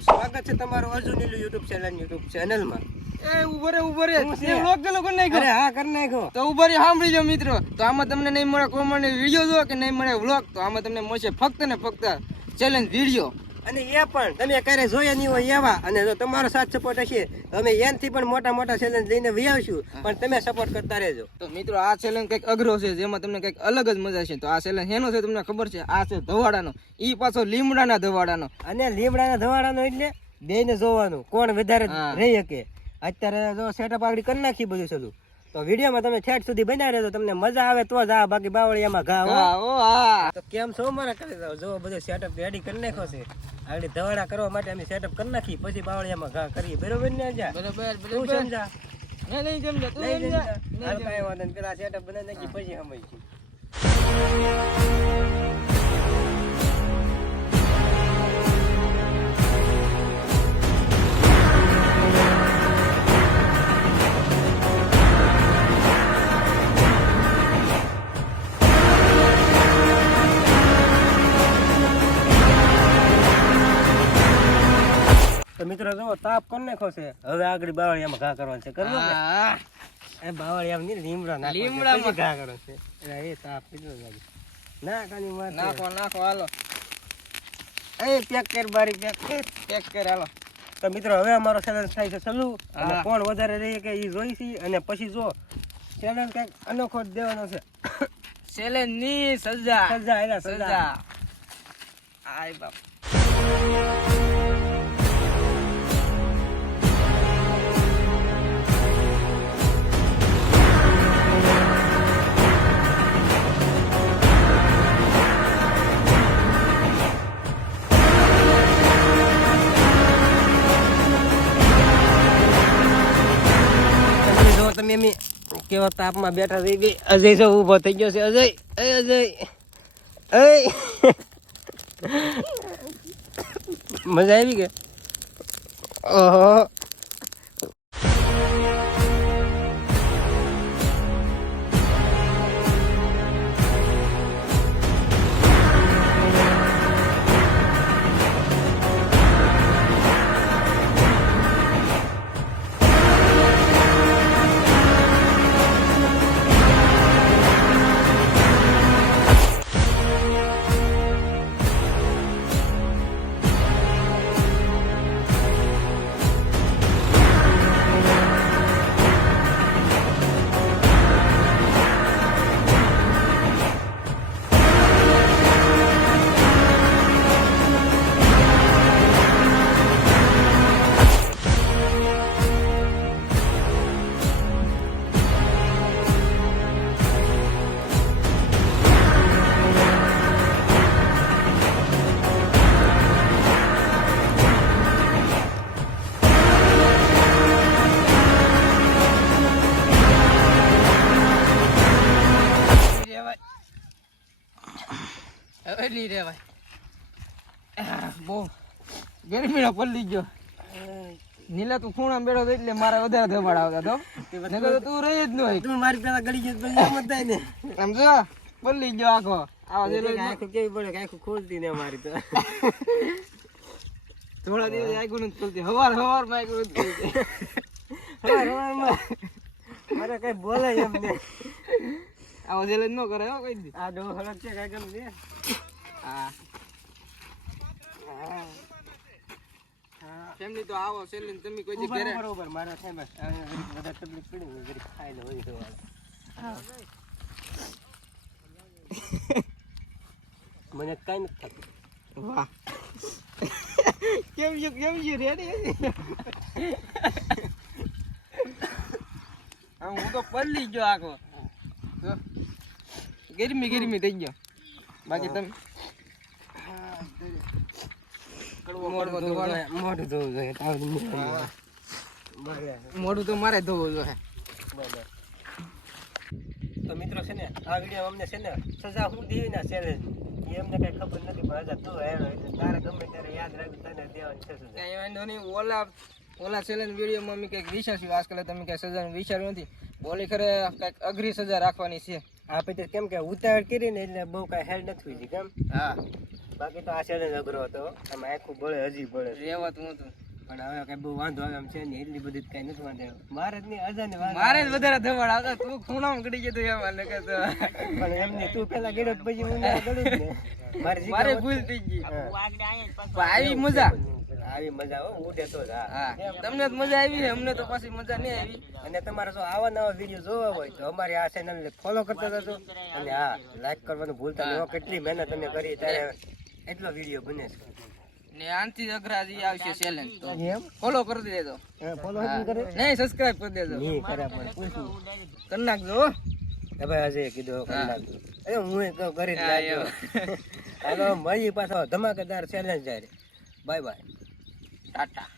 સ્વાગત છે તમારું અર્જુન નીલુ યુટ્યુબ ચેનલમાં. એ ઉભરે વ્લોગ ચાલુ કરી નાખ્યો. અરે હા કરી નાખ્યો. તો ઉભરે સાંભળી જાઓ મિત્રો. તો આમાં તમને નહીં મળે કોમેડી વિડીયો જો કે નહીં મળે વ્લોગ, તો આમાં તમને મળશે ફક્ત ને ફક્ત ચેલેન્જ વિડીયો. અને એ પણ તમે ક્યારે જોયા નહીં હોય એવા. અને જો તમારો સાથ સપોર્ટ હશે તો અમે એનથી પણ મોટા ચેલેન્જ લઈને આવશું, પણ તમે સપોર્ટ કરતા રહેજો. તો મિત્રો આ ચેલેન્જ કંઈક અઘરો છે, જેમાં તમને કંઈક અલગ જ મજા છે. તો આ ચેલેન્જ એનો છે તમને ખબર છે? આ છે ધવાડાનો, ઈ પાછો લીમડાના ધવાડાનો. અને લીમડાના ધવાડાનો એટલે બેને જોવાનું કોણ વધારે રહી શકે. અત્યારે જો સેટઅપ આગળ કરી નાખી બધું સલું, તો વિડીયોમાં તમે છેટ સુધી બનાવી રહેજો, તમને મજા આવે તો જ આ, બાકી બાવળિયામાં ઘા. તો કેમ છો મારા કરી દો, જો બધું સેટઅપ રેડી કરી નાખ્યો છે. આગળ ધવાડા કરવા માટે અમે સેટઅપ કરી નાખી, પછી બાવળિયામાં ઘા કરીએ. બરોબર ને? તું સમજા? નહીં સમજા, તું સમજા. કાંઈ વાંધો નહીં, પેલા સેટઅપ બનાવી નાખી પછી સમજીશું. તો મિત્રો જો તાપ કરી નાખ્યો છે, હવે આગળ બાવળિયામાં ઘા કરવાનું છે. કરવો એ બાવળિયામાં નહીં, લીમડામાં ઘા કરવાનો છે. એ તાપ કેટલો લાગે. ના કાની વાત નાખો હાલો. એ પેક કર બારી, પેક કર હાલો. તો મિત્રો હવે અમારો ચેલેન્જ થાય છે ચાલુ, અને કોણ વધારે રહી કે એ જોઈ છે. અને પછી જો ચેલેન્જ કઈક અનોખો દેવાનો છે. ચેલેન્જ ની સજા. આય બાપ. તમે એમ કેવા તાપમાં બેઠા થઈ ગઈ. અજય જો ઉભો થઈ ગયો છે. અજય મજા આવી કે? ઓહો. નહીં રેવાય, બહુ ગરમીનો પલ્લી ગયો. નીલા તું ખૂણા બેઠો તો એટલે મારે વધારે ધમાડા આવતા તો તું રહી જ ન હોય. તું મારી પેલા ગળી ગયો પછી એમ જ થાય ને. સમજો પલ્લી ગયો આખો. આખું કેવી પડે, આખું ખોલતી ને મારી તો. થોડા દિવસ આખું નથી ખોલતી, હવાર માં આખું નથી ખોલતી. હવારમાં મારે કઈ બોલે એમ ને. આવો ચેલેન્જ ન કરે કઈ દી. આ ડો હળક છે કઈ ગમ ને. હા ફેમિલી તો આવો ચેલેન્જ તમે કોઈ દી ઘરે બરોબર મારા થાય બસ. બધા તકલીફ પડી ને ઘરે ખાઈ લે હોય તો. મને કઈ નથી થતું. વાહ કેમ you રેડી? હું તો પલ્લી ગયો આખો, ગરમી થઈ ગયો. બાકી તમે મોઢું તો મારે ધોવું જોઈએ. છે ને આ વિડીયો અમને છે ને સજા હું દેવી ના ચેલેન્જ એમને કઈ ખબર નથી પણ હજા તું હેરો એટલે તારે ગમે ત્યારે યાદ રાખી તને દેવાની છે સજા. કઈ વાંધો નહીં. ઓલા ચેલેન્જ વિડીયોમાં અમે કંઈક વિચારશું. આજકાલ તમે કઈ સજાનું વિચાર્યું નથી. બોલી ખરે કંઈક અઘરી સજા રાખવાની છે. આ પછી કેમ કે ઉતાવળ કરી ને એટલે બહુ કઈ હેલ્ડ નથી થઈ કેમ હા બાકી તો આ ચેલેન્જ અઘરો હતો આમાં આખું બળે હજી બળે રહેવાતું નતું. પણ હવે કઈ બહુ વાંધો આવે એમ છે ને એટલી બધી કઈ નથી વાંધો મારે જ નહીં અજાને વાંધો મારે જ વધારે ધમાડ આવતા. તું ખૂણામાં ગડી જતો એમાં ને કે તો પણ એમની તું પેલા ગેડો પછી હું ના ગળું જ ને મારે ભૂલ થઈ ગઈ. પણ આવી મજા આવી મજા હો ઉડે તો જ હા તમને તો મજા આવી અમને તો પાછી મજા નહીં આવી. અને તમારે જો આવા નવા વિડીયો જોવા હોય તો અમારી આ ચેનલને ફોલો કરતા રહેજો અને હા લાઈક કરવાનું ભૂલતા નહીં. કેટલી મહેનત તમે કરી ત્યારે એટલો વિડીયો બને છે ને આનથી અઘરા જે આવશે ચેલેન્જ તો એમ ફોલો કરી દેજો. ફોલો હજી કરે નહીં સબસ્ક્રાઇબ કરી દેજો. નહીં કરે પણ પૂછું કરી નાખજો હો. કે ભાઈ આજે કીધું કરી નાખજો અરે હું એ કહું કરી જ નાખજો હાલો મળી પાછો ધમાકેદાર ચેલેન્જ જાય બાય બાય ટાટા.